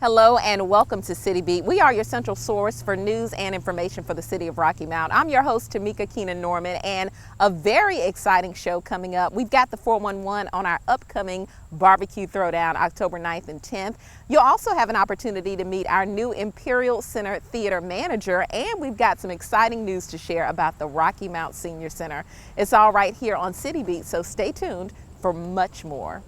Hello and welcome to CityBeat. We are your central source for news and information for the city of Rocky Mount. I'm your host, Tamika Keenan-Norman, and a very exciting show coming up. We've got the 411 on our upcoming barbecue throwdown, October 9th and 10th. You'll also have an opportunity to meet our new Imperial Center Theater manager, and we've got some exciting news to share about the Rocky Mount Senior Center. It's all right here on CityBeat, so stay tuned for much more.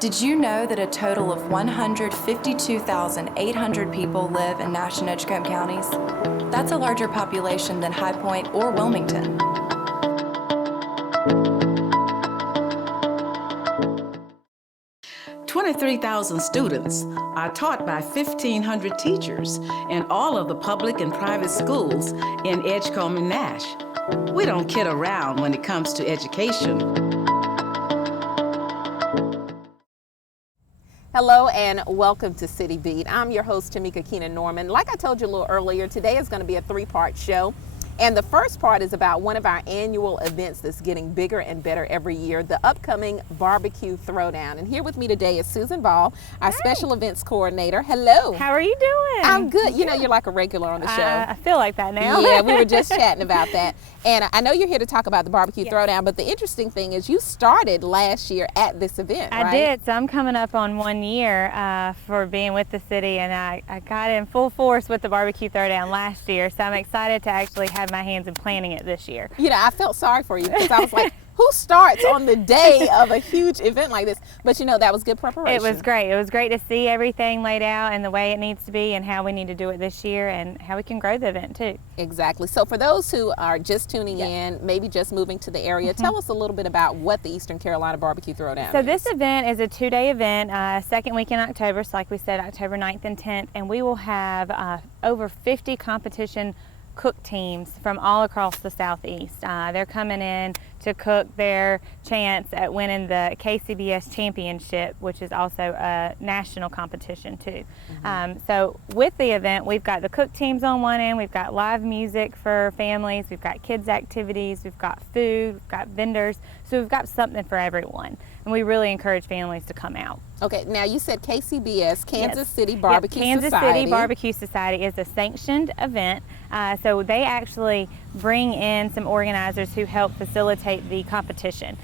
Did you know that a total of 152,800 people live in Nash and Edgecombe counties? That's a larger population than High Point or Wilmington. "23,000 students are taught by 1,500 teachers in all of the public and private schools in Edgecombe and Nash. We don't kid around when it comes to education." Hello and welcome to CityBeat. I'm your host, Tamika Keenan-Norman. Like I told you a little earlier, today is going to be a three-part show. And the first part is about one of our annual events that's getting bigger and better every year, the upcoming Barbecue Throwdown. And here with me today is Susan Ball, our special events coordinator. Hello. How are you doing? I'm good. You know, you're like a regular on the show. I feel like that now. Yeah, we were just chatting about that. And I know you're here to talk about the Barbecue Throwdown, but the interesting thing is you started last year at this event, right? I did. So I'm coming up on 1 year for being with the city, and I got in full force with the Barbecue Throwdown last year. So I'm excited to actually have my hands in planning it this year. You know, I felt sorry for you because I was like, who starts on the day of a huge event like this? But you know, that was good preparation. It was great. It was great to see everything laid out and the way it needs to be and how we need to do it this year and how we can grow the event too. Exactly. So for those who are just tuning in, maybe just moving to the area, tell us a little bit about what the Eastern Carolina Barbecue Throwdown So is. this event is a 2-day event, second week in October, so like we said, October 9th and 10th, and we will have over 50 competition cook teams from all across the Southeast. They're coming in to cook their chance at winning the KCBS championship, which is also a national competition too. So with the event, we've got the cook teams on one end, we've got live music for families, we've got kids activities, we've got food, we've got vendors, so we've got something for everyone. And we really encourage families to come out. Okay, now you said KCBS, Kansas City Yep, Barbecue Kansas Society. City Barbecue Society is a sanctioned event, so they actually bring in some organizers who help facilitate the competition.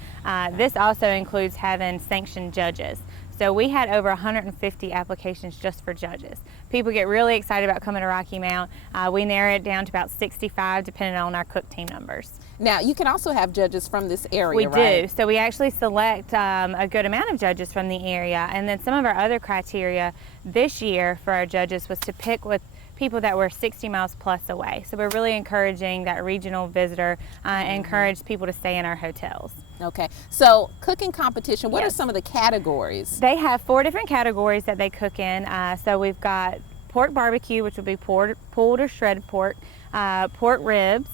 This also includes having sanctioned judges. So we had over 150 applications just for judges. People get really excited about coming to Rocky Mount. We narrow it down to about 65 depending on our cook team numbers. Now, you can also have judges from this area, We right? do. So we actually select a good amount of judges from the area. And then some of our other criteria this year for our judges was to pick with people that were 60 miles plus away. So we're really encouraging that regional visitor, encourage people to stay in our hotels. Okay, so cooking competition, what are Yes. some of the categories? They have 4 different categories that they cook in. So we've got pork barbecue, which will be pulled or shredded pork, pork ribs,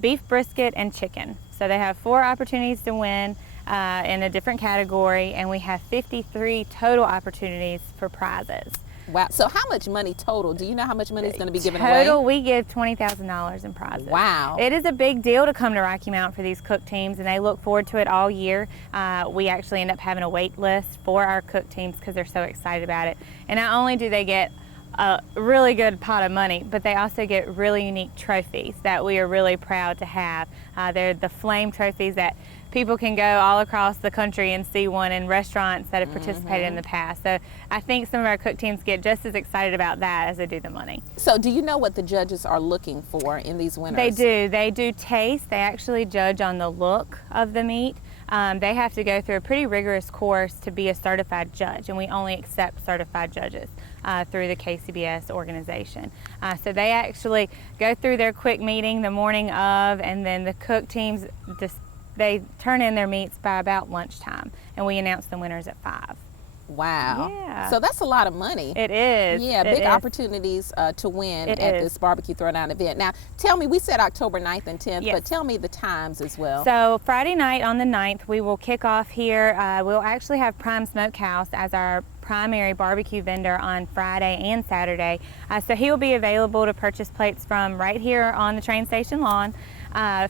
beef brisket, and chicken. So they have 4 opportunities to win in a different category, and we have 53 total opportunities for prizes. Wow, so how much money total? Do you know how much money is going to be given away? Total, we give $20,000 in prizes. Wow. It is a big deal to come to Rocky Mount for these cook teams, and they look forward to it all year. We actually end up having a wait list for our cook teams because they're so excited about it. And not only do they get a really good pot of money, but they also get really unique trophies that we are really proud to have. They're the flame trophies that people can go all across the country and see one in restaurants that have participated in the past. So I think some of our cook teams get just as excited about that as they do the money. So do you know what the judges are looking for in these winners? They do. They do taste. They actually judge on the look of the meat. They have to go through a pretty rigorous course to be a certified judge, and we only accept certified judges through the KCBS organization. So they actually go through their quick meeting the morning of, and then the cook teams they turn in their meats by about lunchtime, and we announce the winners at 5. Wow. Yeah. So that's a lot of money. It is. Yeah, It big is. opportunities to win It at is. this Barbecue Throwdown event. Now, tell me, we said October 9th and 10th, Yes. but tell me the times as well. So Friday night on the 9th, we will kick off here. We'll actually have Prime Smokehouse as our primary barbecue vendor on Friday and Saturday. So he will be available to purchase plates from right here on the train station lawn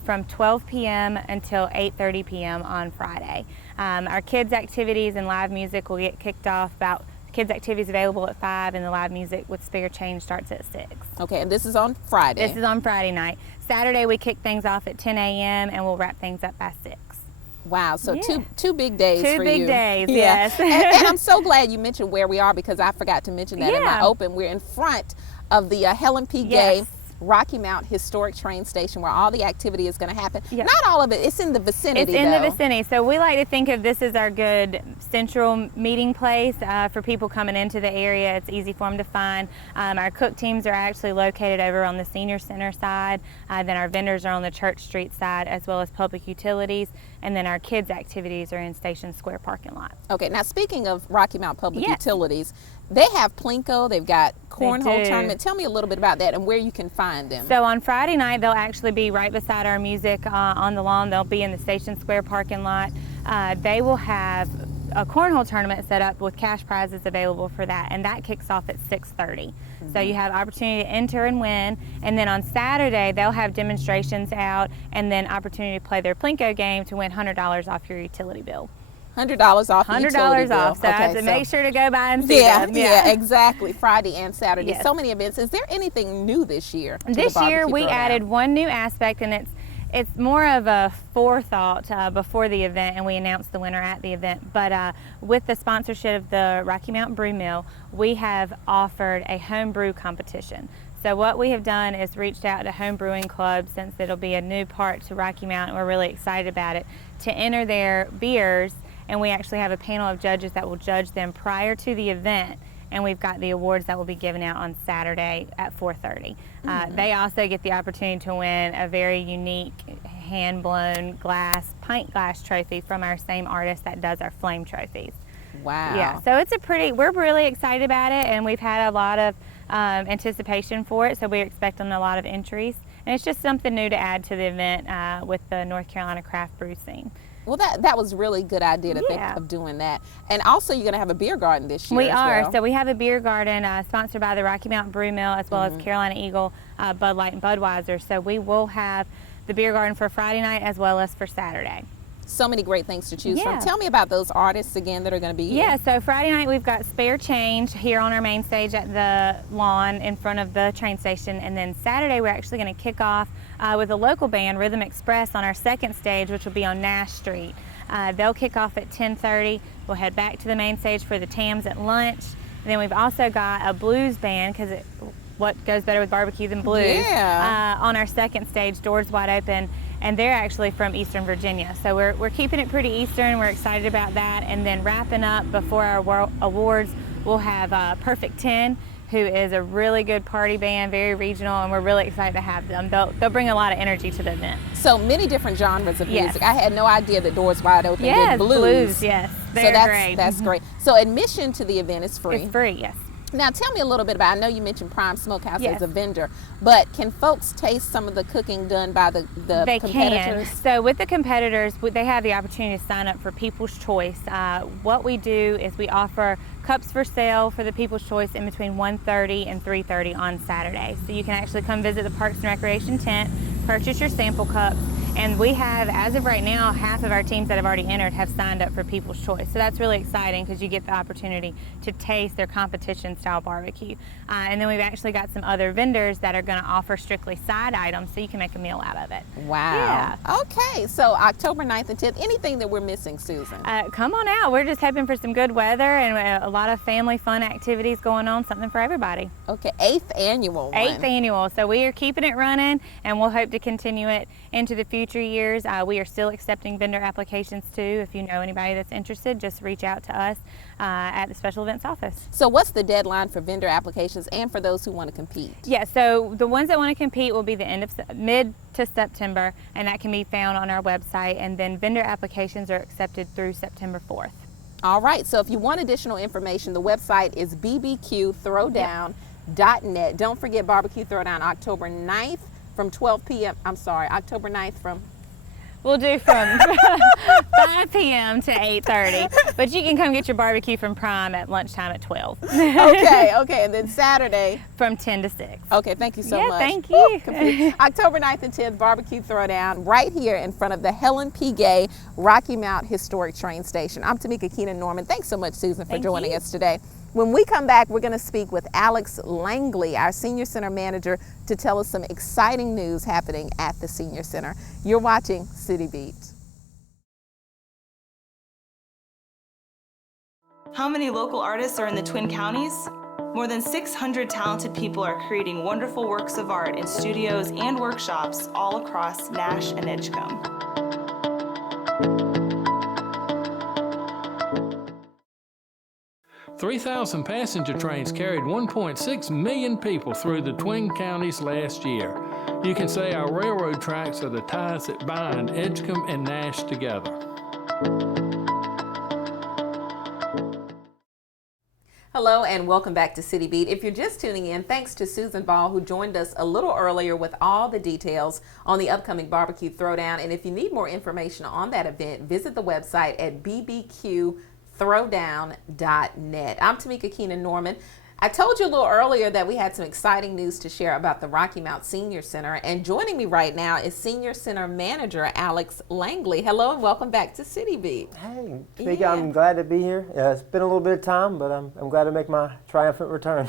from 12 p.m. until 8:30 p.m. on Friday. Our kids' activities and live music will get kicked off about Kids activities available at 5, and the live music with Spare Change starts at 6. Okay, and this is on Friday. This is on Friday night. Saturday we kick things off at 10 a.m. and we'll wrap things up by 6. Wow, so Yeah. two big days for you. Two big days, Yeah. yes. and I'm so glad you mentioned where we are, because I forgot to mention that in my Yeah. open. We're in front of the Helen P. Gay Yes. Rocky Mount Historic Train Station, where all the activity is going to happen. Yep. Not all of it. It's in the vicinity, It's in though. the vicinity. So we like to think of this as our good central meeting place for people coming into the area. It's easy for them to find. Our cook teams are actually located over on the senior center side. Then our vendors are on the Church Street side, as well as public utilities. And then our kids' activities are in Station Square parking lot. Okay, now speaking of Rocky Mount Public Yes. Utilities, they have Plinko, they've got cornhole do. tournament. Tell me a little bit about that and where you can find them. So on Friday night, they'll actually be right beside our music on the lawn. They'll be in the Station Square parking lot. They will have a cornhole tournament set up with cash prizes available for that, and that kicks off at 6:30. So you have opportunity to enter and win, and then on Saturday they'll have demonstrations out, and then opportunity to play their Plinko game to win $100 off your utility bill. $100 off. $100 off. So I have to make sure to go by and see them. Yeah, exactly. Friday and Saturday. Yes. So many events. Is there anything new this year? to the This year barbecue we throwdown? added one new aspect, and it's more of a forethought before the event, and we announced the winner at the event. But with the sponsorship of the Rocky Mount Brew Mill, we have offered a home brew competition. So what we have done is reached out to home brewing clubs, since it'll be a new part to Rocky Mount, and we're really excited about it, to enter their beers, and we actually have a panel of judges that will judge them prior to the event. And we've got the awards that will be given out on Saturday at 4:30. They also get the opportunity to win a very unique hand-blown pint glass trophy from our same artist that does our flame trophies. Wow. Yeah, so we're really excited about it, and we've had a lot of anticipation for it, so we're expecting a lot of entries. And it's just something new to add to the event with the North Carolina craft brew scene. Well, that was a really good idea to think Yeah. of doing that. And also, you're going to have a beer garden this year. We as are. well. So we have a beer garden sponsored by the Rocky Mount Brew Mill, as well as Carolina Eagle, Bud Light, and Budweiser. So we will have the beer garden for Friday night as well as for Saturday. So many great things to choose from. Yeah. Tell me about those artists again that are going to be here. Yeah, so Friday night we've got Spare Change here on our main stage at the lawn in front of the train station. And then Saturday we're actually going to kick off with a local band, Rhythm Express, on our second stage, which will be on Nash Street. They'll kick off at 10:30. We'll head back to the main stage for the Tams at lunch. And then we've also got a blues band, because what goes better with barbecue than blues, Yeah. on our second stage, Doors Wide Open. And they're actually from Eastern Virginia. So we're keeping it pretty Eastern. We're excited about that. And then wrapping up before our awards, we'll have Perfect 10, who is a really good party band, very regional, and we're really excited to have them. They'll bring a lot of energy to the event. So many different genres of Yes. music. I had no idea that Doors Wide Open Yes, did blues. yes. So They're that's great. that's great. So admission to the event is free. It's free, yes. Now tell me a little bit about, I know you mentioned Prime Smokehouse Yes. as a vendor, but can folks taste some of the cooking done by the They competitors? can. So with the competitors, they have the opportunity to sign up for People's Choice. What we do is we offer cups for sale for the People's Choice in between 1:30 and 3:30 on Saturday. So you can actually come visit the Parks and Recreation tent, purchase your sample cups, and we have, as of right now, half of our teams that have already entered have signed up for People's Choice. So that's really exciting, because you get the opportunity to taste their competition style barbecue. And then we've actually got some other vendors that are going to offer strictly side items, so you can make a meal out of it. Wow. Yeah. Okay, so October 9th and 10th, anything that we're missing, Susan? Come on out. We're just hoping for some good weather and a lot of family fun activities going on, something for everybody. Okay, 8th annual one. 8th annual. So we are keeping it running, and we'll hope to continue it into the future years. We are still accepting vendor applications too. If you know anybody that's interested, just reach out to us at the special events office. So what's the deadline for vendor applications and for those who want to compete? Yeah, so the ones that want to compete will be the end of mid to September, and that can be found on our website. And then vendor applications are accepted through September 4th. All right, so if you want additional information, the website is bbqthrowdown.net. Don't forget Barbecue Throwdown October 9th from 12 p.m. I'm sorry, October 9th from... We'll do from 5 p.m. to 8:30, but you can come get your barbecue from Prime at lunchtime at 12. Okay, and then Saturday. From 10 to 6. Okay, thank you so Yeah, much. thank you. Confused. October 9th and 10th, Barbecue Throwdown, right here in front of the Helen P. Gay Rocky Mount Historic Train Station. I'm Tamika Keenan Norman. Thanks so much, Susan, for Thank joining you. us today. When we come back, we're going to speak with Alex Langley, our Senior Center Manager, to tell us some exciting news happening at the Senior Center. You're watching City Beat. How many local artists are in the Twin Counties? More than 600 talented people are creating wonderful works of art in studios and workshops all across Nash and Edgecombe. 3,000 passenger trains carried 1.6 million people through the Twin Counties last year. You can say our railroad tracks are the ties that bind Edgecombe and Nash together. Hello and welcome back to City Beat. If you're just tuning in, thanks to Susan Ball, who joined us a little earlier with all the details on the upcoming barbecue throwdown. And if you need more information on that event, visit the website at bbqthrowdown.net. I'm Tamika Keenan Norman. I told you a little earlier that we had some exciting news to share about the Rocky Mount Senior Center, and joining me right now is Senior Center Manager Alex Langley. Hello and welcome back to City Beat. Hey, Tamika, I'm glad to be here. It's been a little bit of time, but I'm glad to make my triumphant return.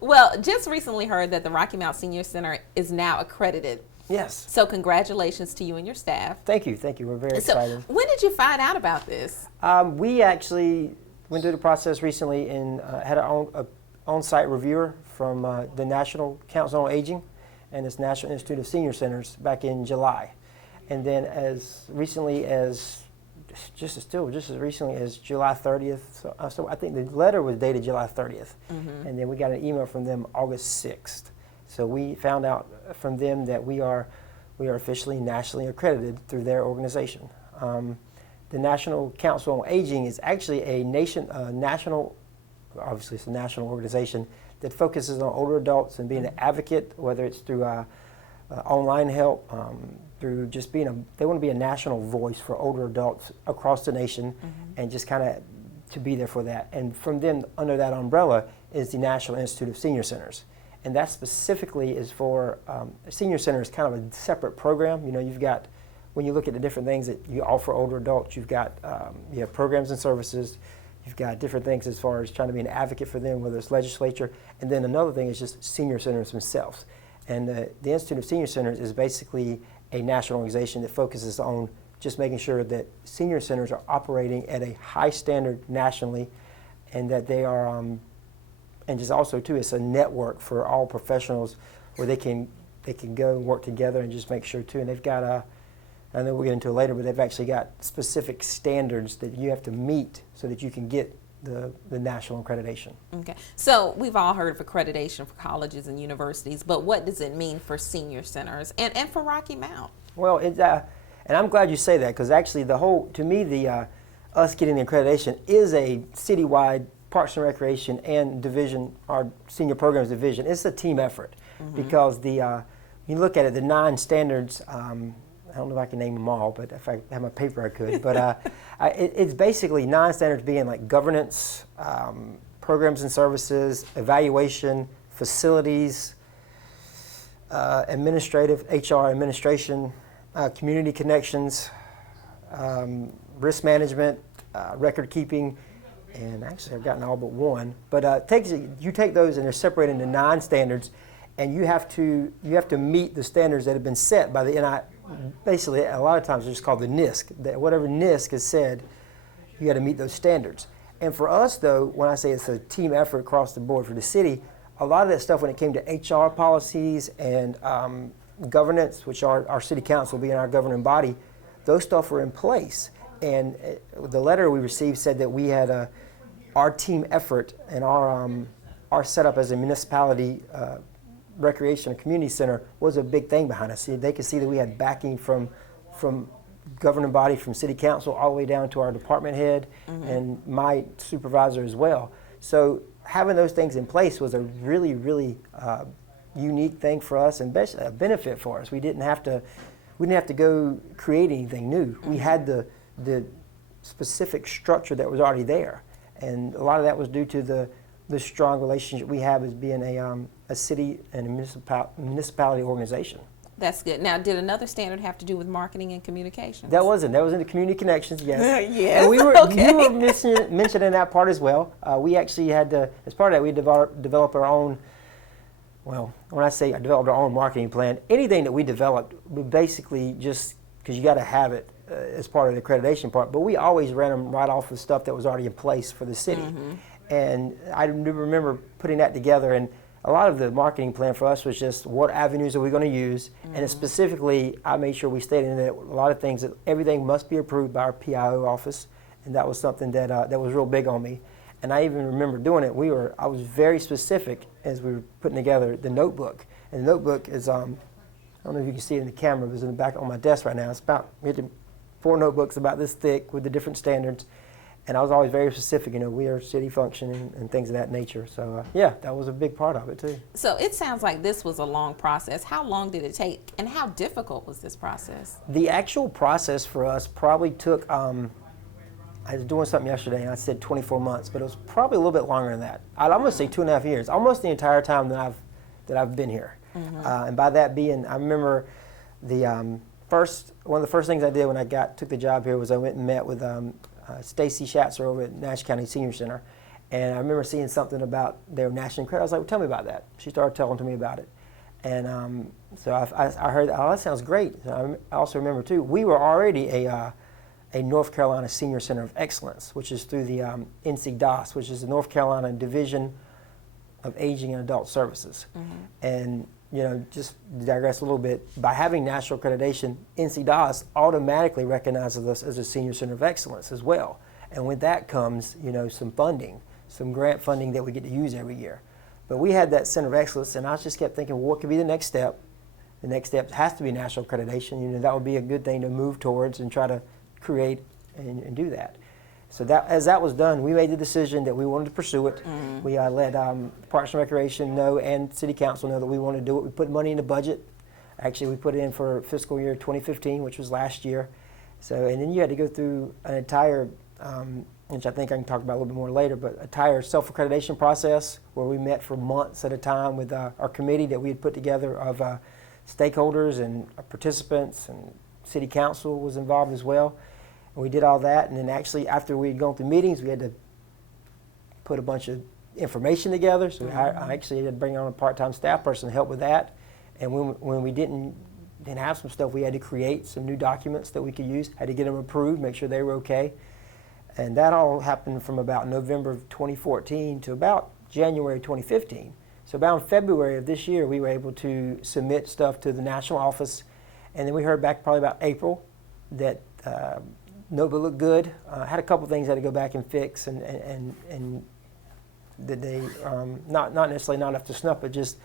Well, just recently heard that the Rocky Mount Senior Center is now accredited. Yes. So congratulations to you and your staff. Thank you. We're very excited. When did you find out about this? We actually went through the process recently and had our own on-site reviewer from the National Council on Aging and this National Institute of Senior Centers back in July. And then as recently as, just as recently as July 30th, so I think the letter was dated July 30th. Mm-hmm. And then we got an email from them August 6th. So we found out from them that we are officially nationally accredited through their organization. The National Council on Aging is actually a national, obviously it's a national organization that focuses on older adults and being an advocate, whether it's through online help, through just being they want to be a national voice for older adults across the nation, mm-hmm. and just kind of to be there for that. And from them, under that umbrella, is the National Institute of Senior Centers. And that specifically is for, Senior Center is kind of a separate program. You know, you've got, when you look at the different things that you offer older adults, you've got you have programs and services, you've got different things as far as trying to be an advocate for them, whether it's legislature, and then another thing is just senior centers themselves. And the Institute of Senior Centers is basically a national organization that focuses on just making sure that senior centers are operating at a high standard nationally, and that they are, and just also too, it's a network for all professionals where they can go and work together and just make sure too, and they've got I know we'll get into it later, but they've actually got specific standards that you have to meet so that you can get the national accreditation. Okay, so we've all heard of accreditation for colleges and universities, but what does it mean for senior centers and for Rocky Mount? Well, and I'm glad you say that, because actually to me, us getting the accreditation is a citywide Parks and Recreation and division, our senior programs division. It's a team effort, mm-hmm. because you look at it, the 9 standards, I don't know if I can name them all, but if I had my paper I could. But it's basically 9 standards being like governance, programs and services, evaluation, facilities, administrative, HR administration, community connections, risk management, record keeping, and actually I've gotten all but one. But you take those and they're separated into 9 standards, and you have to meet the standards that have been set by the NI. Basically, a lot of times it's just called the NISC. Whatever NISC has said, you got to meet those standards. And for us, though, when I say it's a team effort across the board for the city, a lot of that stuff when it came to HR policies and governance, which our city council being our governing body, those stuff were in place. And the letter we received said that we had our team effort and our setup as a municipality recreation and community center was a big thing behind us. They could see that we had backing from governing body, from city council, all the way down to our department head, mm-hmm. and my supervisor as well. So having those things in place was a really, really unique thing for us, and a benefit for us. We didn't have to go create anything new. Mm-hmm. We had the specific structure that was already there, and a lot of that was due to the strong relationship we have as being a city and a municipality organization. That's good. Now, did another standard have to do with marketing and communications? That wasn't. That was in the community connections, yes. Yes, And we were, okay. you were mentioning that part as well. We actually had to, as part of that, we developed our own, well, when I say I developed our own marketing plan, anything that we developed, we basically just, because you got to have it as part of the accreditation part, but we always ran them right off of stuff that was already in place for the city. And I remember putting that together, and a lot of the marketing plan for us was just what avenues are we going to use, and specifically I made sure we stated in it a lot of things that everything must be approved by our PIO office, and that was something that that was real big on me. And I even remember doing it. I was very specific as we were putting together the notebook, and the notebook is I don't know if you can see it in the camera, but it's in the back on my desk right now. It's about, we had 4 notebooks about this thick with the different standards. And I was always very specific, we are city function and things of that nature. So yeah, that was a big part of it too. So it sounds like this was a long process. How long did it take, and how difficult was this process? The actual process for us probably took, I was doing something yesterday and I said 24 months, but it was probably a little bit longer than that. I'd almost say 2.5 years, almost the entire time that I've been here. And by that being, I remember one of the first things I did when I took the job here was I went and met with Stacy Schatzer over at Nash County Senior Center, and I remember seeing something about their national credit. I was like, well, tell me about that. She started telling to me about it, and so I heard, oh, that sounds great. So I also remember too, we were already a North Carolina Senior Center of Excellence, which is through the NCDOS, which is the North Carolina Division of Aging and Adult Services, and just to digress a little bit, by having national accreditation, NCDOS automatically recognizes us as a Senior Center of Excellence as well. And with that comes, some funding, some grant funding that we get to use every year. But we had that Center of Excellence, and I just kept thinking, well, what could be the next step? The next step has to be national accreditation. That would be a good thing to move towards and try to create and do that. So as that was done, we made the decision that we wanted to pursue it. We let Parks and Recreation know and City Council know that we wanted to do it. We put money in the budget. Actually, we put it in for fiscal year 2015, which was last year. So, and then you had to go through an entire, which I think I can talk about a little bit more later, but entire self-accreditation process where we met for months at a time with our committee that we had put together of stakeholders and participants, and City Council was involved as well. And we did all that, and then actually after we had gone through meetings, we had to put a bunch of information together. So I actually had to bring on a part-time staff person to help with that. And when we didn't have some stuff, we had to create some new documents that we could use, had to get them approved, make sure they were okay. And that all happened from about November of 2014 to about January 2015. So about in February of this year, we were able to submit stuff to the national office. And then we heard back probably about April that notebook looked good. Had a couple things I had to go back and fix, and that they not necessarily not up to snuff, but just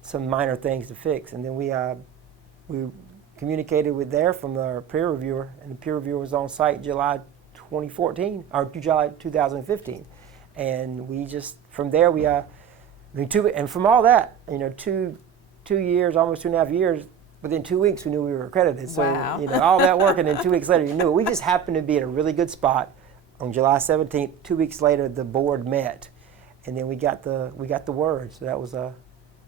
some minor things to fix. And then we communicated with from our peer reviewer, and the peer reviewer was on site July 2014 or July 2015, and we just from there and from all that, 2 years, almost 2.5 years. Within 2 weeks, we knew we were accredited. So, wow. All that work, and then 2 weeks later, you knew it. We just happened to be in a really good spot on July 17th. 2 weeks later, the board met, and then we got the word. So that was it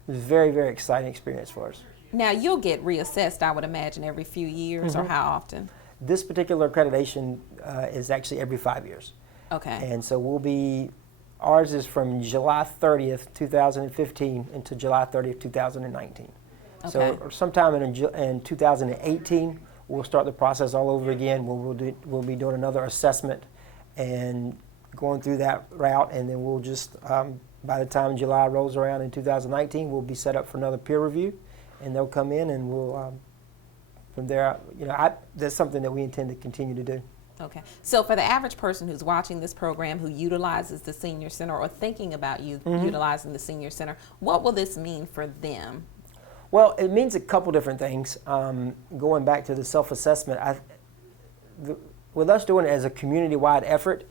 was a very, very exciting experience for us. Now, you'll get reassessed, I would imagine, every few years, or how often? This particular accreditation is actually every 5 years. Okay. And so ours is from July 30th, 2015 until July 30th, 2019. Okay. So sometime in 2018, we'll start the process all over again. We'll be doing another assessment and going through that route, and then we'll just, by the time July rolls around in 2019, we'll be set up for another peer review, and they'll come in, and we'll, from there, that's something that we intend to continue to do. Okay. So for the average person who's watching this program, who utilizes the Senior Center or thinking about utilizing the Senior Center, what will this mean for them? Well, it means a couple different things. Going back to the self-assessment, with us doing it as a community-wide effort,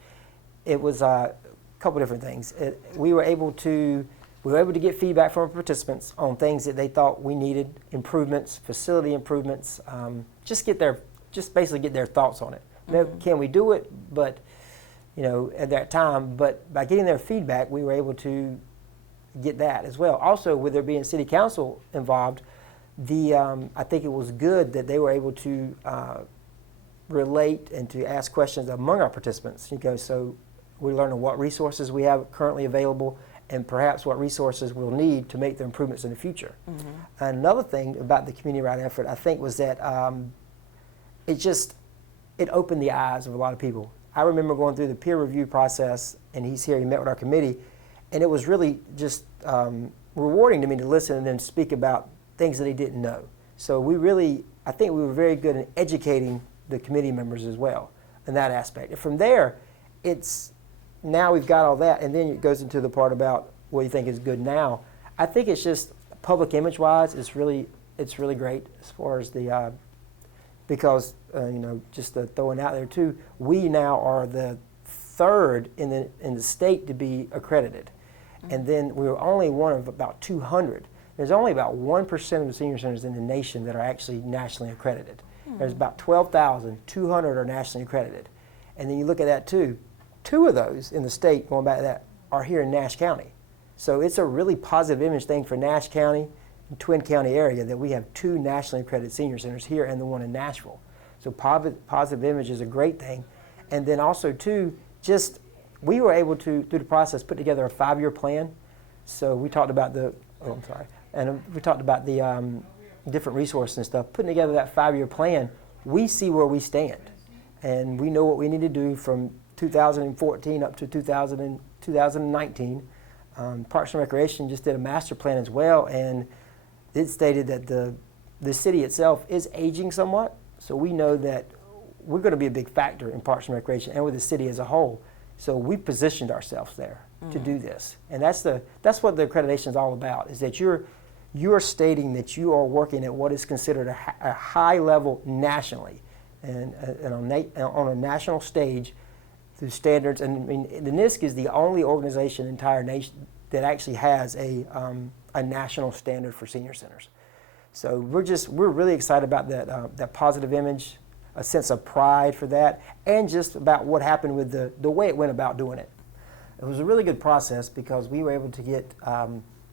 it was a couple different things. We were able to get feedback from our participants on things that they thought we needed, improvements, facility improvements, just basically get their thoughts on it. Now, can we do it? But at that time, but by getting their feedback, we were able to get that as well. Also, with there being City Council involved, I think it was good that they were able to relate and to ask questions among our participants. So we learned what resources we have currently available and perhaps what resources we'll need to make the improvements in the future. And another thing about the community right effort, I think, was that it opened the eyes of a lot of people. I remember going through the peer review process, and he's here, he met with our committee, and it was really just rewarding to me to listen and then speak about things that he didn't know. So I think we were very good in educating the committee members as well in that aspect. And from there, now we've got all that, and then it goes into the part about what you think is good now. I think it's just public image-wise, it's really great as far as the because just throwing out there too, we now are the third in the state to be accredited, and then we were only one of about 200. There's only about 1% of the senior centers in the nation that are actually nationally accredited. There's about 12,200 are nationally accredited, and then you look at that too. 2 of those in the state, going back to that, are here in Nash County. So it's a really positive image thing for Nash County and Twin County area that we have 2 nationally accredited senior centers here and the one in Nashville. So positive image is a great thing. And then also too, we were able to, through the process, put together a 5-year plan. So we talked about we talked about the different resources and stuff. Putting together that 5-year plan, we see where we stand. And we know what we need to do from 2014 up to 2019. Parks and Recreation just did a master plan as well, and it stated that the city itself is aging somewhat, so we know that we're going to be a big factor in Parks and Recreation and with the city as a whole. So we positioned ourselves there to do this, and that's what the accreditation is all about. Is that you're stating that you are working at what is considered a high level nationally, and on a national stage. Through standards, and I mean, the NISC is the only organization in the entire nation that actually has a national standard for senior centers. So we're really excited about that positive image, a sense of pride for that, and just about what happened with the way it went about doing it. It was a really good process because we were able to get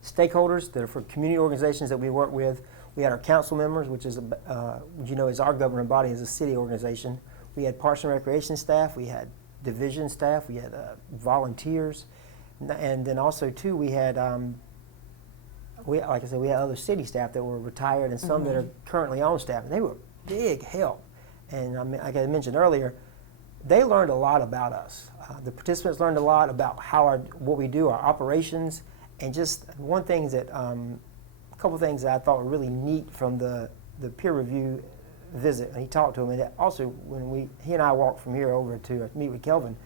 stakeholders that are for community organizations that we work with. We had our council members, which is is our governing body as a city organization. We had Parks and Recreation staff. We had division staff, we had volunteers, and then also too we had, like I said, we had other city staff that were retired and some that are currently on staff, and they were big help. And like I mentioned earlier, they learned a lot about us. The participants learned a lot about what we do, our operations, and just a couple things that I thought were really neat from the peer review visit, and he talked to him, and also when he and I walked from here over to meet with Kelvin,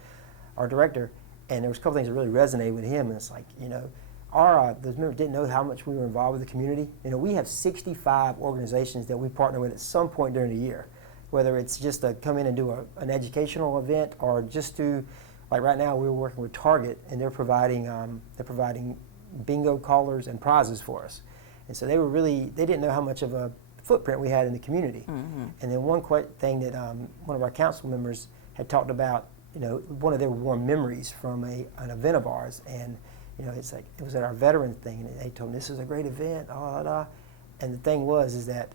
our director, and there was a couple things that really resonated with him, and it's like, those members didn't know how much we were involved with the community. We have 65 organizations that we partner with at some point during the year, whether it's just to come in and do an educational event, or just to, like right now we're working with Target, and they're providing bingo callers and prizes for us. And so they didn't know how much of a footprint we had in the community. And then one thing that one of our council members had talked about, one of their warm memories from an event of ours, and it's like it was at our veterans thing, and they told him this is a great event, and the thing is that,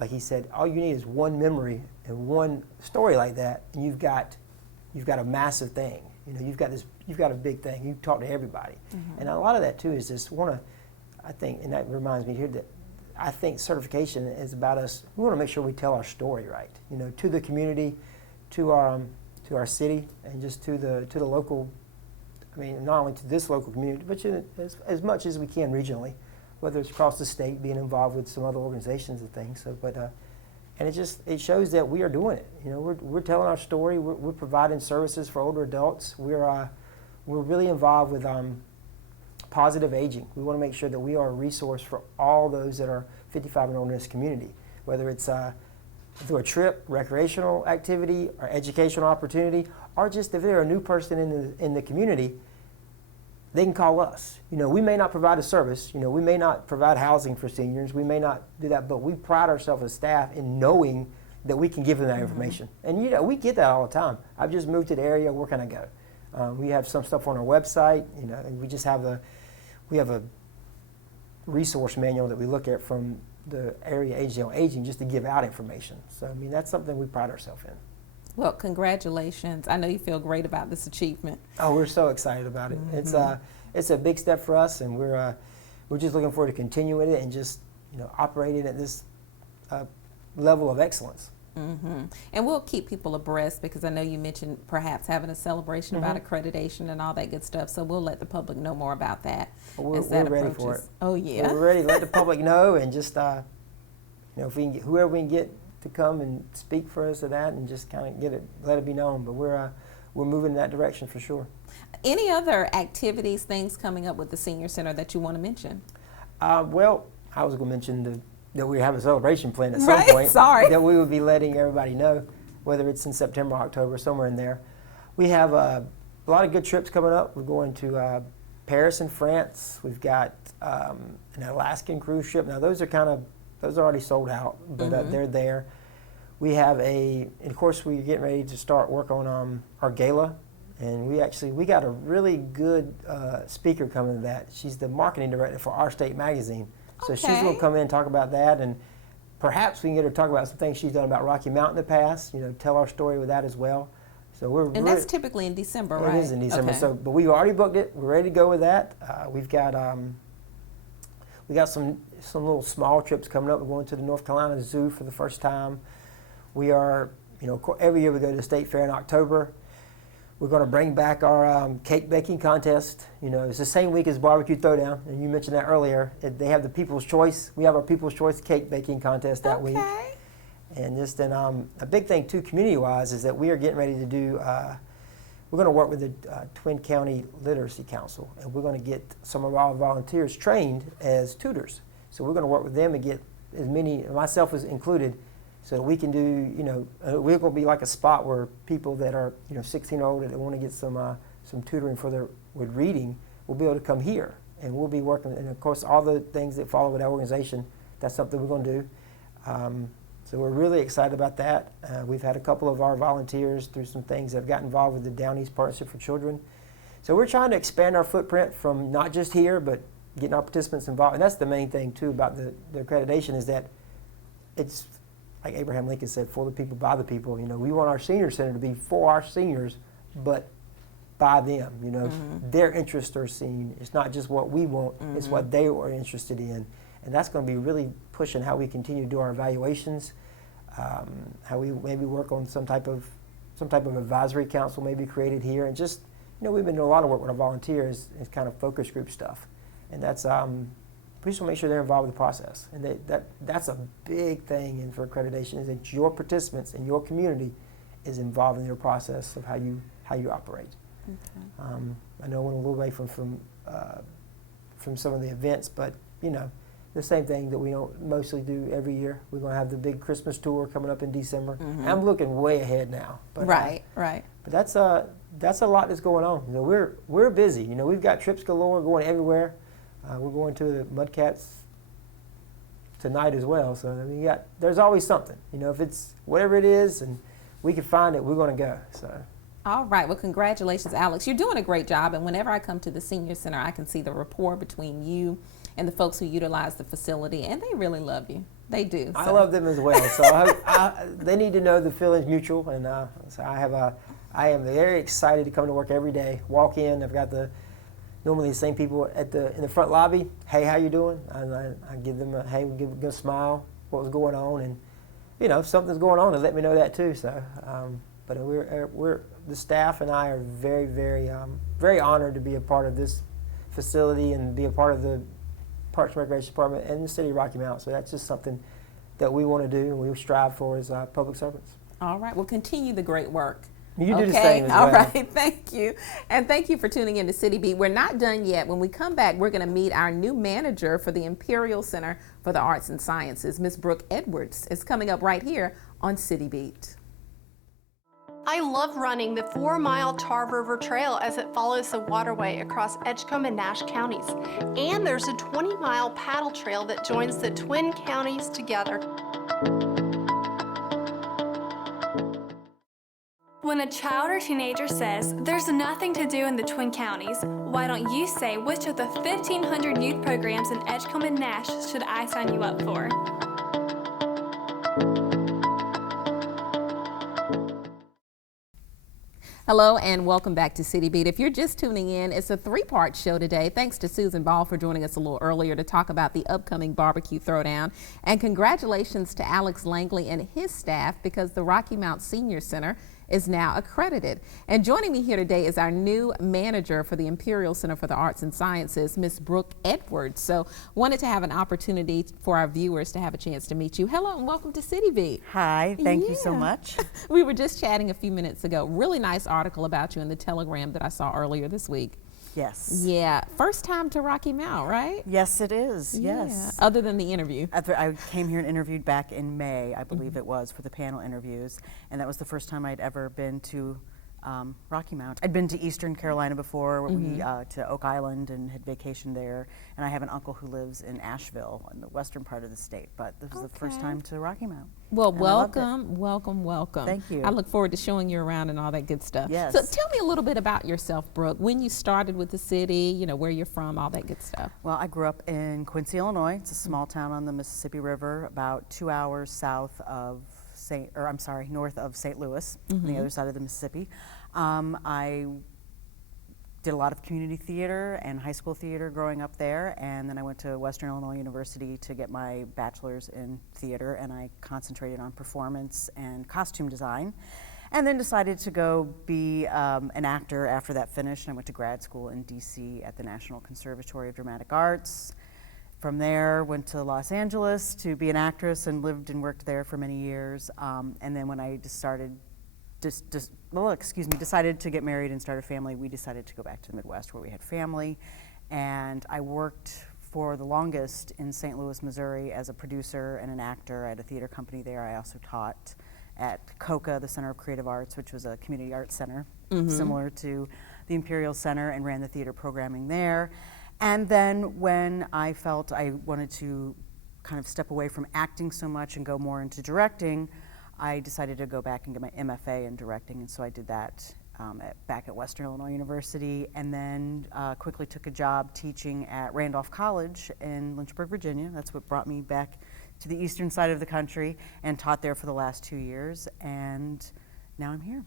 like he said, all you need is one memory and one story like that, and you've got a massive thing. You've got a big thing. You talk to everybody, and a lot of that too is just I think, and that reminds me here that I think certification is about us. We want to make sure we tell our story right, to the community, to our city, and just to the local. I mean, not only to this local community, but as much as we can regionally, whether it's across the state, being involved with some other organizations and things. So, and it shows that we are doing it. We're telling our story. We're providing services for older adults. We're really involved with positive aging. We want to make sure that we are a resource for all those that are 55 and older in this community, whether it's through a trip, recreational activity, or educational opportunity, or just if they're a new person in the community, they can call us. We may not provide a service. We may not provide housing for seniors. We may not do that, but we pride ourselves as staff in knowing that we can give them that information. And we get that all the time. I've just moved to the area. Where can I go? We have some stuff on our website. And we just have we have a resource manual that we look at from the area agency on aging just to give out information. So I mean, that's something we pride ourselves in. Well, congratulations. I know you feel great about this achievement. Oh, we're so excited about it. It's a big step for us, and we're just looking forward to continuing it and just operating at this level of excellence. And we'll keep people abreast, because I know you mentioned perhaps having a celebration about accreditation and all that good stuff. So we'll let the public know more about that. We're ready for it. Oh yeah. We're ready to let the public know, and just if we can whoever we can get to come and speak for us of that, and just kind of let it be known. But we're moving in that direction for sure. Any other activities, things coming up with the Senior Center that you want to mention? Well, I was going to mention that we have a celebration plan at some point. Sorry. That we would be letting everybody know, whether it's in September, October, somewhere in there. We have a lot of good trips coming up. We're going to Paris and France. We've got an Alaskan cruise ship. Now those are already sold out, but they're there. We have and of course we're getting ready to start work on our gala, and we got a really good speaker coming to that. She's the marketing director for Our State magazine. So she's going to come in and talk about that, and perhaps we can get her to talk about some things she's done about Rocky Mount in the past, tell our story with that as well. So that's typically in December, right? It is in December. Okay. So, but we've already booked it. We're ready to go with that. We've got some little small trips coming up. We're going to the North Carolina Zoo for the first time. We are, every year we go to the State Fair in October. We're going to bring back our cake baking contest. It's the same week as Barbecue Throwdown, and you mentioned that earlier. They have the People's Choice. We have our People's Choice cake baking contest that week. And just a big thing too, community-wise, is that we are getting ready to do. We're going to work with the Twin County Literacy Council, and we're going to get some of our volunteers trained as tutors. So we're going to work with them and get as many, myself is included, so we can do, we're going to be like a spot where people that are, 16 or older that want to get some tutoring with reading will be able to come here, and we'll be working. And of course, all the things that follow with that organization, that's something we're going to do. So we're really excited about that. We've had a couple of our volunteers through some things that have gotten involved with the Down East Partnership for Children. So we're trying to expand our footprint from not just here, but getting our participants involved. And that's the main thing too about the accreditation, is that it's, like Abraham Lincoln said, for the people, by the people. We want our senior center to be for our seniors, but by them. Their interests are seen. It's not just what we want, it's what they are interested in. And that's going to be really pushing how we continue to do our evaluations, how we maybe work on some type of advisory council maybe created here, and just, we've been doing a lot of work with our volunteers and kind of focus group stuff. And that's, we just want to make sure they're involved with the process. And that's a big thing for accreditation, is that your participants in your community is involved in your process of how you operate. Okay. I know I went a little away from some of the events, but the same thing that we don't mostly do every year. We're going to have the big Christmas tour coming up in December. I'm looking way ahead now. But, right. But that's a lot that's going on. We're busy. We've got trips galore going everywhere. We're going to the Mudcats tonight as well. So there's always something. If it's whatever it is and we can find it, we're going to go. So. All right. Well, congratulations, Alex. You're doing a great job. And whenever I come to the Senior Center, I can see the rapport between you and the folks who utilize the facility, and they really love you. They do. I love them as well. So they need to know the feeling's mutual, and so I am very excited to come to work every day. Walk in, I've got normally the same people in the front lobby. Hey, how you doing? And I give them a hey, we give a smile. What was going on, and if something's going on, they let me know that too. So, but we're the staff and I are very, very, very honored to be a part of this facility and be a part of the Parks and Recreation Department and the City of Rocky Mount. So that's just something that we want to do and we strive for as public servants. All right. Well, continue the great work. You do the same as well. All right. Thank you. And thank you for tuning in to CityBeat. We're not done yet. When we come back, we're going to meet our new manager for the Imperial Center for the Arts and Sciences, Ms. Brooke Edwards. It's coming up right here on CityBeat. I love running the 4-mile Tar River Trail as it follows the waterway across Edgecombe and Nash counties. And there's a 20-mile paddle trail that joins the Twin Counties together. When a child or teenager says, "There's nothing to do in the Twin Counties," why don't you say, which of the 1,500 youth programs in Edgecombe and Nash should I sign you up for? Hello and welcome back to CityBeat. If you're just tuning in, it's a three-part show today. Thanks to Susan Ball for joining us a little earlier to talk about the upcoming barbecue throwdown. And congratulations to Alex Langley and his staff because the Rocky Mount Senior Center is now accredited. And joining me here today is our new manager for the Imperial Center for the Arts and Sciences, Miss Brooke Edwards. So wanted to have an opportunity for our viewers to have a chance to meet you. Hello and welcome to CityBeat. Hi, thank you so much. We were just chatting a few minutes ago. Really nice article about you in the Telegram that I saw earlier this week. Yes. Yeah, first time to Rocky Mount, right? Yes, it is. Yeah. Yes. Other than the interview. I came here and interviewed back in May, I believe it was, for the panel interviews, and that was the first time I'd ever been to Rocky Mount. I'd been to Eastern Carolina before, to Oak Island, and had vacationed there. And I have an uncle who lives in Asheville, in the western part of the state. But this was the first time to Rocky Mount. Well, welcome, welcome, welcome. Thank you. I look forward to showing you around and all that good stuff. Yes. So tell me a little bit about yourself, Brooke. When you started with the city, you know, where you're from, all that good stuff. Well, I grew up in Quincy, Illinois. It's a small town on the Mississippi River, about 2 hours south of north of St. Louis, on the other side of the Mississippi. I did a lot of community theater and high school theater growing up there, and then I went to Western Illinois University to get my bachelor's in theater, and I concentrated on performance and costume design, and then decided to go be an actor after that finished. And I went to grad school in DC at the National Conservatory of Dramatic Arts. From there, went to Los Angeles to be an actress and lived and worked there for many years. And then when I decided to get married and start a family, we decided to go back to the Midwest where we had family. And I worked for the longest in St. Louis, Missouri as a producer and an actor at a theater company there. I also taught at COCA, the Center of Creative Arts, which was a community arts center similar to the Imperial Center, and ran the theater programming there. And then when I felt I wanted to kind of step away from acting so much and go more into directing, I decided to go back and get my MFA in directing, and so I did that back at Western Illinois University, and then quickly took a job teaching at Randolph College in Lynchburg, Virginia. That's what brought me back to the eastern side of the country, and taught there for the last 2 years, and now I'm here.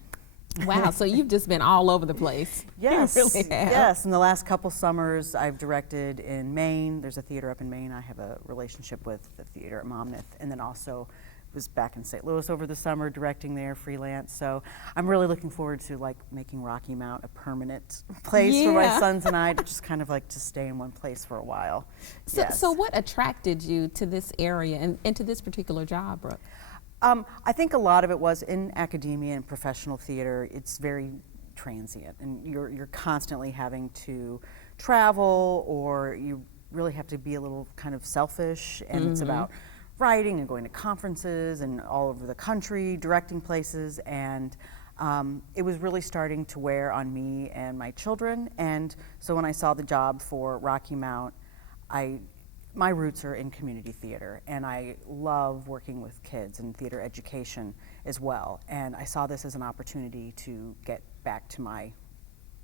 Wow, so you've just been all over the place. Yes, You really have. yes. In the last couple summers, I've directed in Maine. There's a theater up in Maine. I have a relationship with the theater at Monmouth, and then also was back in St. Louis over the summer directing there freelance. So I'm really looking forward to like making Rocky Mount a permanent place for my sons and I to just kind of like to stay in one place for a while. So what attracted you to this area and to this particular job, Brooke? I think a lot of it was in academia and professional theater. It's very transient, and you're constantly having to travel, or you really have to be a little kind of selfish, and it's about writing and going to conferences and all over the country, directing places, and it was really starting to wear on me and my children. And so when I saw the job for Rocky Mount, my roots are in community theater, and I love working with kids and theater education as well. And I saw this as an opportunity to get back to my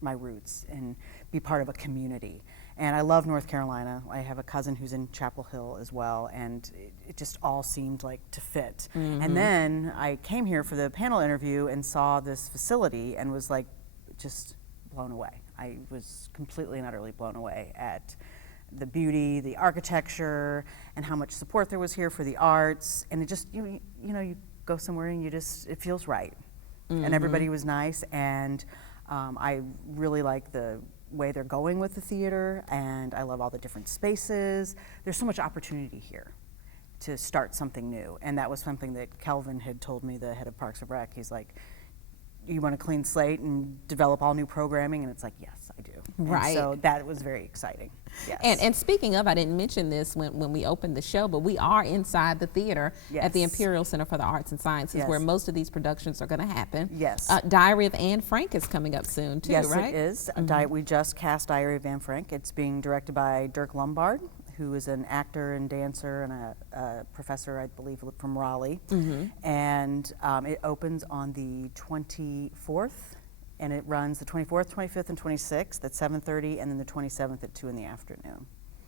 roots and be part of a community. And I love North Carolina. I have a cousin who's in Chapel Hill as well, and it just all seemed like to fit. And then I came here for the panel interview and saw this facility and was like just blown away. I was completely and utterly blown away at the beauty, the architecture, and how much support there was here for the arts. And it just, you know, you go somewhere and it feels right. And everybody was nice, and I really like the way they're going with the theater, and I love all the different spaces. There's so much opportunity here to start something new, and that was something that Kelvin had told me, the head of Parks and Rec. He's like, you want a clean slate and develop all new programming? And it's like, yes, I do. Right. And so that was very exciting. Yes. And speaking of, I didn't mention this when we opened the show, but we are inside the theater at the Imperial Center for the Arts and Sciences, where most of these productions are going to happen. Yes. Diary of Anne Frank is coming up soon too, right? Yes, it is. We just cast Diary of Anne Frank. It's being directed by Dirk Lombard, who is an actor and dancer and a professor, I believe, from Raleigh. And it opens on the 24th, and it runs the 24th, 25th, and 26th at 7:30, and then the 27th at 2 in the afternoon.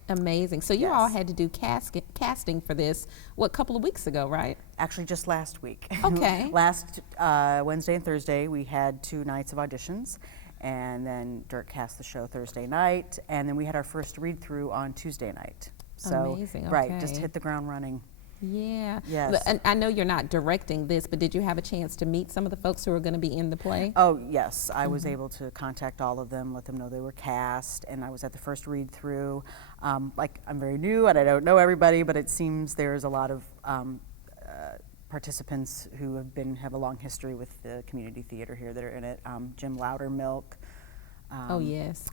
Amazing. So you all had to do casting for this, what, couple of weeks ago, right? Actually, just last week. Okay. Last Wednesday and Thursday, we had 2 nights of auditions, and then Dirk cast the show Thursday night, and then we had our first read-through on Tuesday night. So, amazing. right, just Okay. hit the ground running. Yeah. Yes. And I know you're not directing this, but did you have a chance to meet some of the folks who are going to be in the play? Oh, yes. I was able to contact all of them, let them know they were cast, and I was at the first read-through. Like, I'm very new, and I don't know everybody, but it seems there's a lot of participants who have a long history with the community theater here that are in it. Jim Loudermilk. Oh, yes.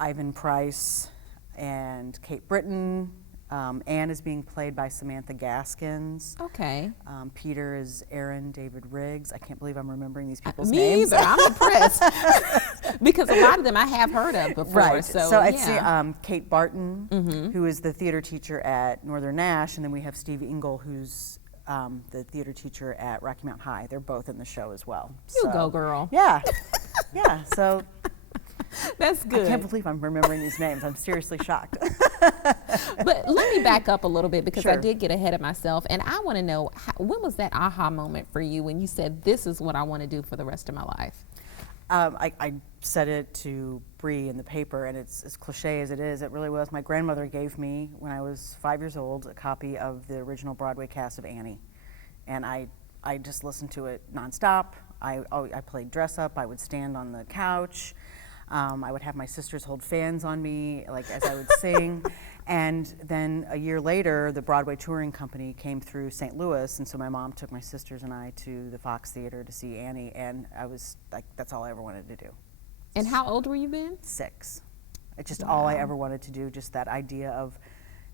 Ivan Price and Kate Britton. Anne is being played by Samantha Gaskins. Okay. Peter is Aaron David Riggs. I can't believe I'm remembering these people's Me names. either. I'm impressed. Because a lot of them I have heard of before. Right. So it's yeah. Kate Barton, who is the theater teacher at Northern Nash, and then we have Steve Engel, who's the theater teacher at Rocky Mount High. They're both in the show as well. You go, girl. Yeah. Yeah. So that's good. I can't believe I'm remembering these names. I'm seriously shocked. But let me back up a little bit because I Sure. did get ahead of myself, and I want to know when was that aha moment for you when you said, "This is what I want to do for the rest of my life"? I said it to Bree in the paper, and it's as cliche as it is. It really was. My grandmother gave me, when I was 5 years old, a copy of the original Broadway cast of Annie, and I just listened to it nonstop. I played dress up. I would stand on the couch. I would have my sisters hold fans on me, like as I would sing. And then a year later, the Broadway touring company came through St. Louis, and so my mom took my sisters and I to the Fox Theater to see Annie, and I was like, that's all I ever wanted to do. And how old were you then? 6. It's just all I ever wanted to do, just that idea of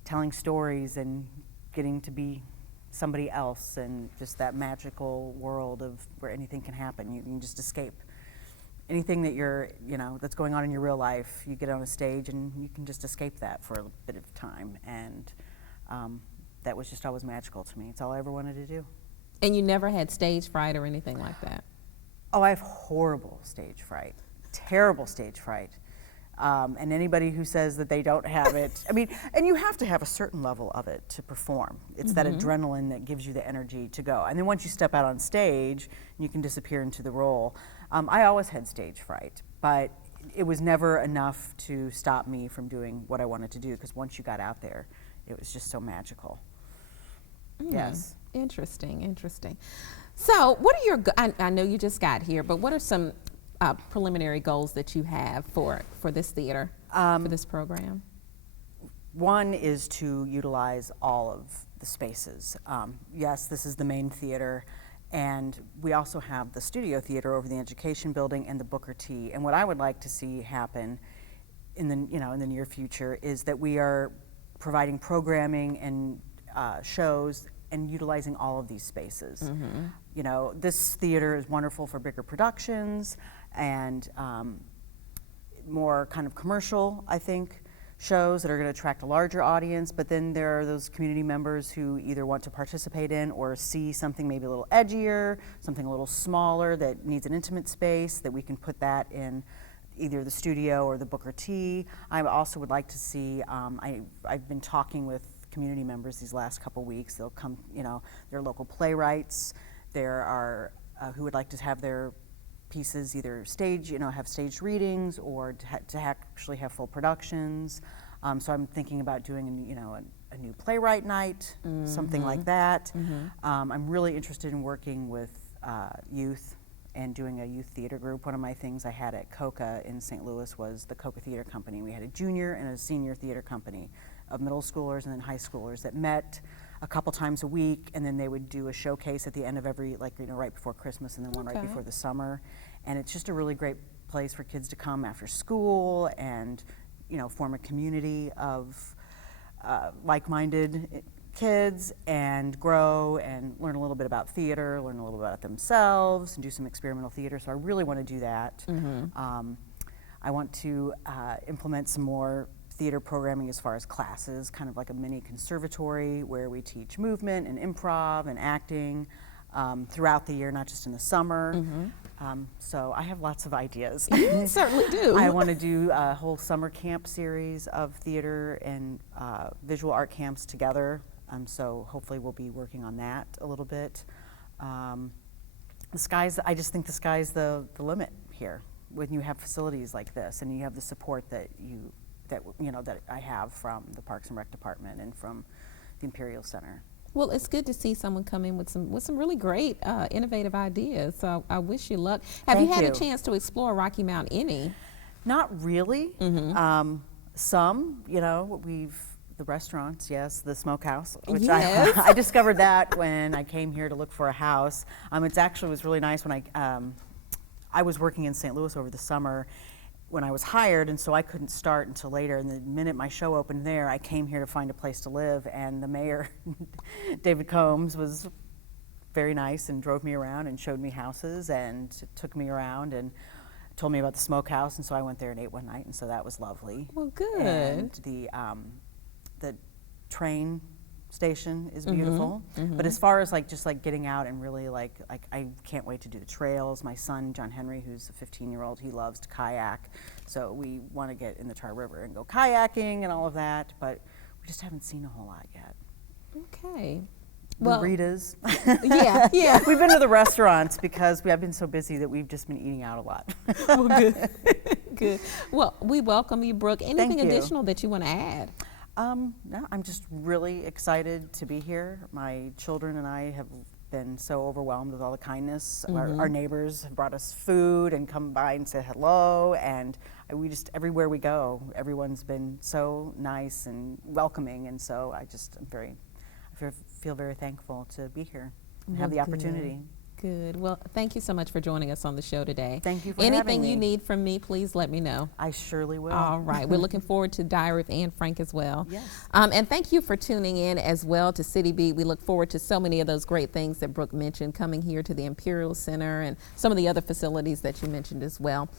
telling stories and getting to be somebody else, and just that magical world of where anything can happen. You can just escape. Anything that that's going on in your real life, you get on a stage and you can just escape that for a bit of time. And that was just always magical to me. It's all I ever wanted to do. And you never had stage fright or anything like that? Oh, I have horrible stage fright, terrible stage fright. And anybody who says that they don't have it, I mean, and you have to have a certain level of it to perform. It's that adrenaline that gives you the energy to go. And then once you step out on stage, you can disappear into the role. I always had stage fright, but it was never enough to stop me from doing what I wanted to do, because once you got out there, it was just so magical. Yes. Interesting. So what are your, I know you just got here, but what are some preliminary goals that you have for this theater, for this program? One is to utilize all of the spaces. Yes, this is the main theater, and we also have the studio theater over the education building and the Booker T. And what I would like to see happen in the near future is that we are providing programming and shows and utilizing all of these spaces. This theater is wonderful for bigger productions and more kind of commercial, I think, shows that are going to attract a larger audience, but then there are those community members who either want to participate in or see something maybe a little edgier, something a little smaller that needs an intimate space, that we can put that in either the studio or the Booker T. I also would like to see, I've been talking with community members these last couple weeks. They'll come, they're local playwrights. There are who would like to have their pieces either stage, have staged readings, or to actually have full productions. So I'm thinking about doing, a new playwright night, something like that. I'm really interested in working with youth and doing a youth theater group. One of my things I had at COCA in St. Louis was the COCA Theater Company. We had a junior and a senior theater company of middle schoolers and then high schoolers that met a couple times a week, and then they would do a showcase at the end of every, right before Christmas, and then one right before the summer. And it's just a really great place for kids to come after school and, form a community of like-minded kids and grow and learn a little bit about theater, learn a little bit about themselves, and do some experimental theater. So I really want to do that. I want to implement some more theater programming as far as classes, kind of like a mini conservatory where we teach movement and improv and acting. throughout the year, not just in the summer. So I have lots of ideas. You certainly do. I want to do a whole summer camp series of theater and visual art camps together. So hopefully we'll be working on that a little bit. I just think the sky's the limit here when you have facilities like this and you have the support that I have from the Parks and Rec Department and from the Imperial Center. Well, it's good to see someone come in with some really great innovative ideas. So I wish you luck. Have you had a chance to explore Rocky Mount any? Not really. Some, the restaurants, yes, the smokehouse, which Yes. I discovered that when I came here to look for a house. It actually was really nice when I was working in St. Louis over the summer when I was hired, and so I couldn't start until later. And the minute my show opened there, I came here to find a place to live, and the mayor, David Combs, was very nice and drove me around and showed me houses and took me around and told me about the smokehouse, and so I went there and ate one night, and so that was lovely. Well, good. And the train station is beautiful. But as far as just getting out and really I can't wait to do the trails. My son, John Henry, who's a 15-year-old, he loves to kayak. So we want to get in the Tar River and go kayaking and all of that, but we just haven't seen a whole lot yet. Okay. Well, Rita's. Yeah. We've been to the restaurants because I've been so busy that we've just been eating out a lot. Well, good. Good. Well, we welcome you, Brooke. Anything Thank you. additional that you want to add? No, I'm just really excited to be here. My children and I have been so overwhelmed with all the kindness. Our neighbors have brought us food and come by and said hello, and we just, everywhere we go, everyone's been so nice and welcoming, and so I feel very thankful to be here and have the opportunity. Good. Well, thank you so much for joining us on the show today. Thank you for having me. Anything you need from me, please let me know. I surely will. All right. We're looking forward to Diary of Anne Frank as well. Yes. And thank you for tuning in as well to CityBeat. We look forward to so many of those great things that Brooke mentioned, coming here to the Imperial Center and some of the other facilities that you mentioned as well.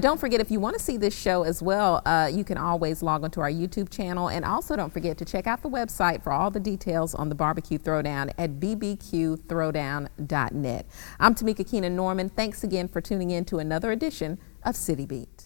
Don't forget, if you want to see this show as well, you can always log onto our YouTube channel. And also don't forget to check out the website for all the details on the barbecue throwdown at bbqthrowdown.net. I'm Tamika Keenan Norman. Thanks again for tuning in to another edition of CityBeat.